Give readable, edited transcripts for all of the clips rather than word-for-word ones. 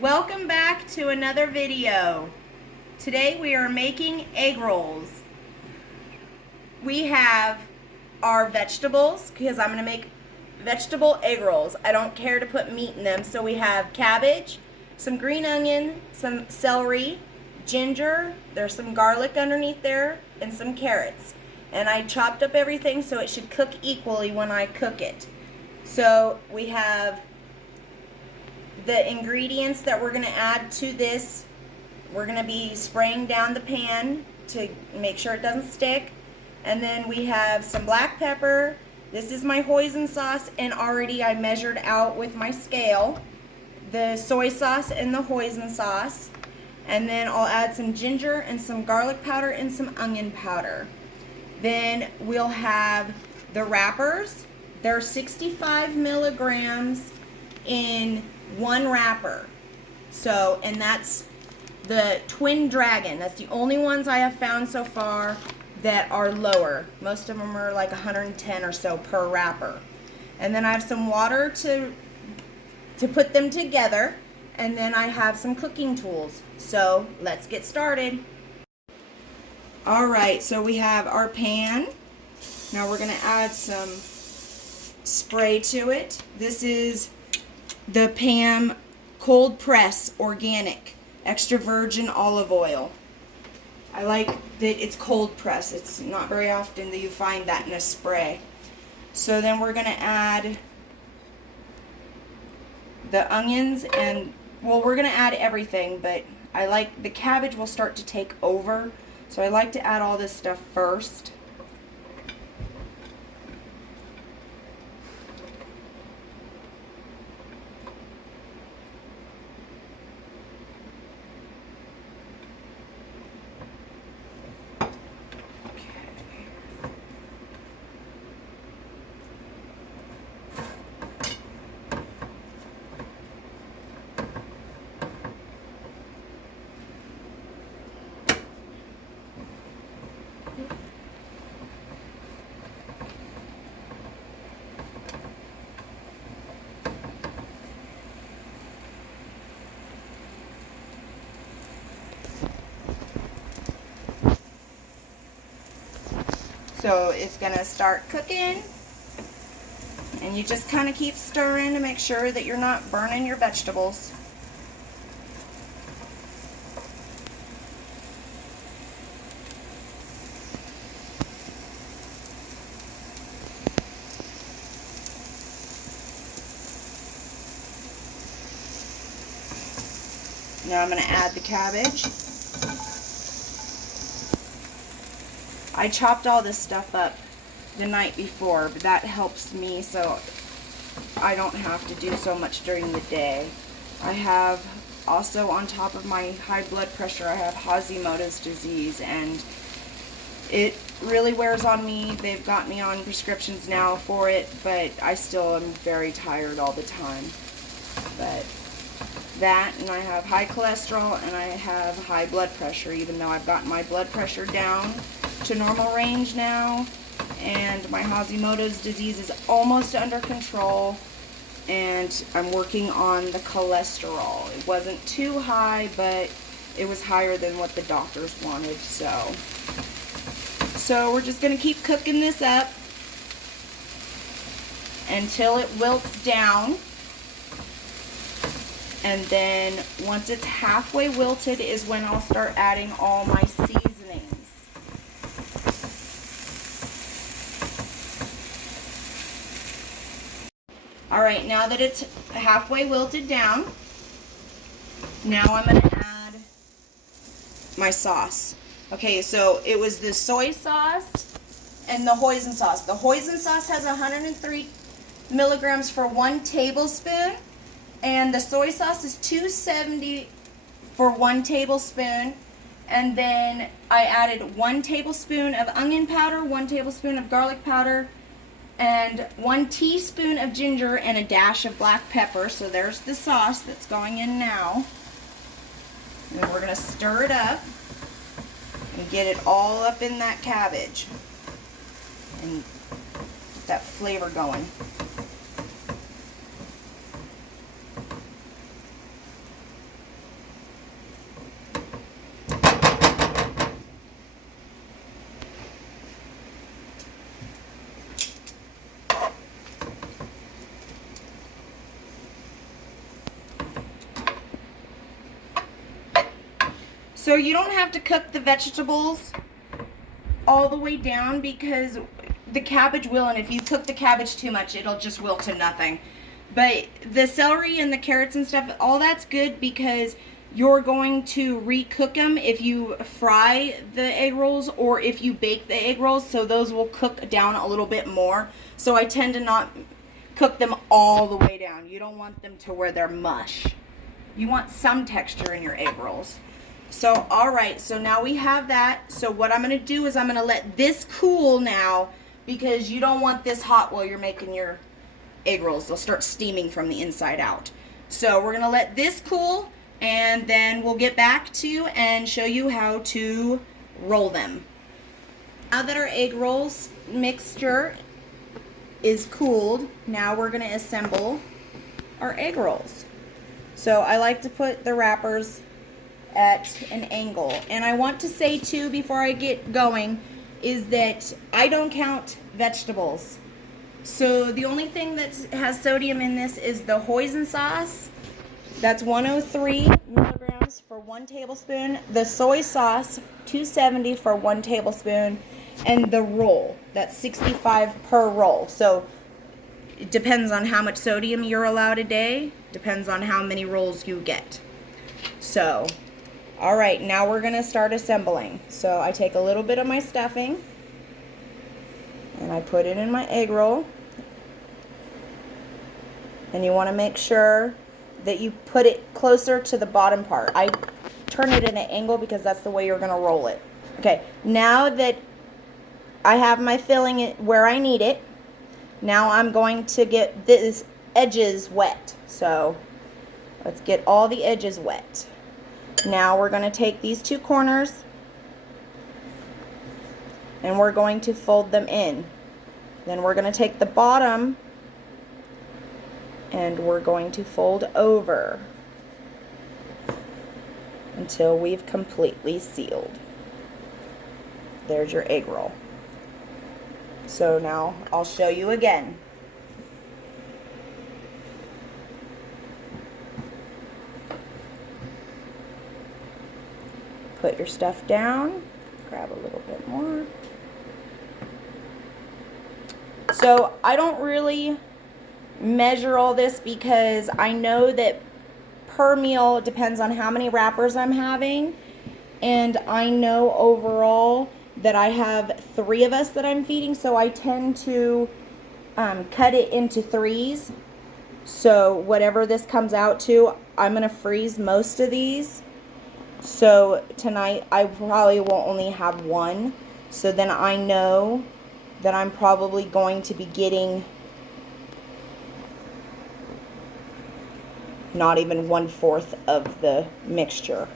Welcome back to another video. Today we are making egg rolls. We have our vegetables because I'm going to make vegetable egg rolls. I don't care to put meat in them. So we have cabbage, some green onion, some celery, ginger, there's some garlic underneath there, and some carrots. And I chopped up everything so it should cook equally when I cook it. So we have the ingredients that we're going to add to this. We're going to be spraying down the pan to make sure it doesn't stick. And then we have some black pepper. This is my hoisin sauce, and already I measured out with my scale the soy sauce and the hoisin sauce. And then I'll add some ginger and some garlic powder and some onion powder. Then we'll have the wrappers. They're 65 milligrams in one wrapper. So, and that's the Twin Dragon. That's the only ones I have found so far that are lower. Most of them are like 110 or so per wrapper. And then I have some water to put them together. And then I have some cooking tools. So let's get started. Alright, so we have our pan. Now we're going to add some spray to it. This is the Pam Cold Press Organic Extra Virgin Olive Oil. I like that it's cold press. It's not very often that you find that in a spray. So then we're going to add the onions, and well, we're going to add everything, but I like the cabbage will start to take over. So I like to add all this stuff first. So it's going to start cooking, and you just kind of keep stirring to make sure that you're not burning your vegetables. Now I'm going to add the cabbage. I chopped all this stuff up the night before, but that helps me so I don't have to do so much during the day. I have also, on top of my high blood pressure, I have Hashimoto's disease, and it really wears on me. They've got me on prescriptions now for it, but I still am very tired all the time. But that, and I have high cholesterol, and I have high blood pressure, even though I've gotten my blood pressure down to normal range now, and my Hashimoto's disease is almost under control, and I'm working on the cholesterol. It wasn't too high, but it was higher than what the doctors wanted. So we're just going to keep cooking this up until it wilts down. And then once it's halfway wilted is when I'll start adding all my seasonings. Alright, now that it's halfway wilted down, now I'm going to add my sauce. Okay, so it was the soy sauce and the hoisin sauce. The hoisin sauce has 103 milligrams for 1 tablespoon. And the soy sauce is 270 for 1 tablespoon. And then I added 1 tablespoon of onion powder, 1 tablespoon of garlic powder, and 1 teaspoon of ginger and a dash of black pepper. So there's the sauce that's going in now. And we're going to stir it up and get it all up in that cabbage and get that flavor going. So you don't have to cook the vegetables all the way down because the cabbage will, and if you cook the cabbage too much, it'll just wilt to nothing. But the celery and the carrots and stuff, all that's good because you're going to recook them if you fry the egg rolls or if you bake the egg rolls, so those will cook down a little bit more. So I tend to not cook them all the way down. You don't want them to where they're mush. You want some texture in your egg rolls. So, all right, so now we have that. So what I'm going to do is I'm going to let this cool now because you don't want this hot while you're making your egg rolls. They'll start steaming from the inside out. So we're going to let this cool, and then we'll get back to you and show you how to roll them. Now that our egg rolls mixture is cooled, now we're going to assemble our egg rolls. So I like to put the wrappers at an angle. And I want to say too, before I get going, is that I don't count vegetables. So the only thing that has sodium in this is the hoisin sauce. That's 103 milligrams for 1 tablespoon. The soy sauce, 270 for 1 tablespoon. And the roll, that's 65 per roll. So it depends on how much sodium you're allowed a day. Depends on how many rolls you get. So, all right, now we're gonna start assembling. So I take a little bit of my stuffing and I put it in my egg roll. And you wanna make sure that you put it closer to the bottom part. I turn it at an angle because that's the way you're gonna roll it. Okay, now that I have my filling where I need it, now I'm going to get this edges wet. So let's get all the edges wet. Now we're going to take these 2 corners and we're going to fold them in. Then we're going to take the bottom and we're going to fold over until we've completely sealed. There's your egg roll. So now I'll show you again. Put your stuff down, grab a little bit more. So I don't really measure all this because I know that per meal depends on how many wrappers I'm having, and I know overall that I have 3 of us that I'm feeding, so I tend to cut it into 3s. So whatever this comes out to, I'm gonna freeze most of these. So tonight I probably will only have 1. So then I know that I'm probably going to be getting not even 1/4 of the mixture.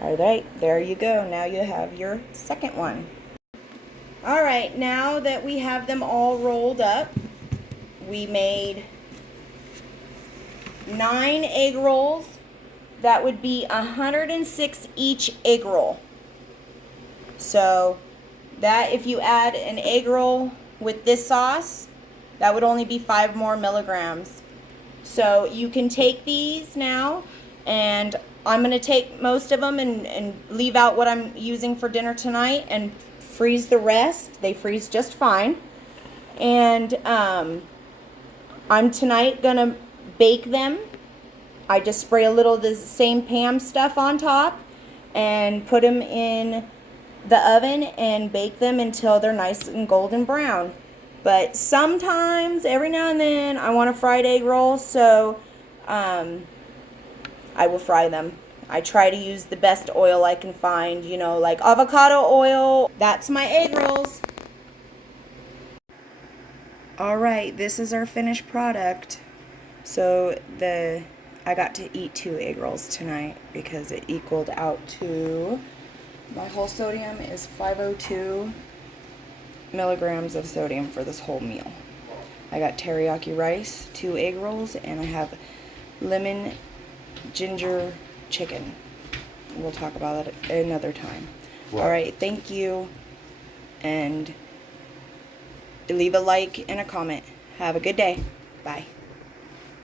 Alright, there you go. Now you have your second one. Alright, now that we have them all rolled up, we made 9 egg rolls. That would be 106 each egg roll. So that, if you add an egg roll with this sauce, that would only be 5 more milligrams. So you can take these now, and I'm going to take most of them and leave out what I'm using for dinner tonight and freeze the rest. They freeze just fine. And I'm tonight going to bake them. I just spray a little of the same Pam stuff on top and put them in the oven and bake them until they're nice and golden brown. But sometimes, every now and then, I want a fried egg roll, so I will fry them. I try to use the best oil I can find, you know, like avocado oil. That's my egg rolls. Alright, this is our finished product. So I got to eat 2 egg rolls tonight because it equaled out to, my whole sodium is 502 milligrams of sodium for this whole meal. I got teriyaki rice, 2 egg rolls, and I have lemon ginger chicken. We'll talk about it another time. All right, thank you, and leave a like and a comment. Have a good day. Bye.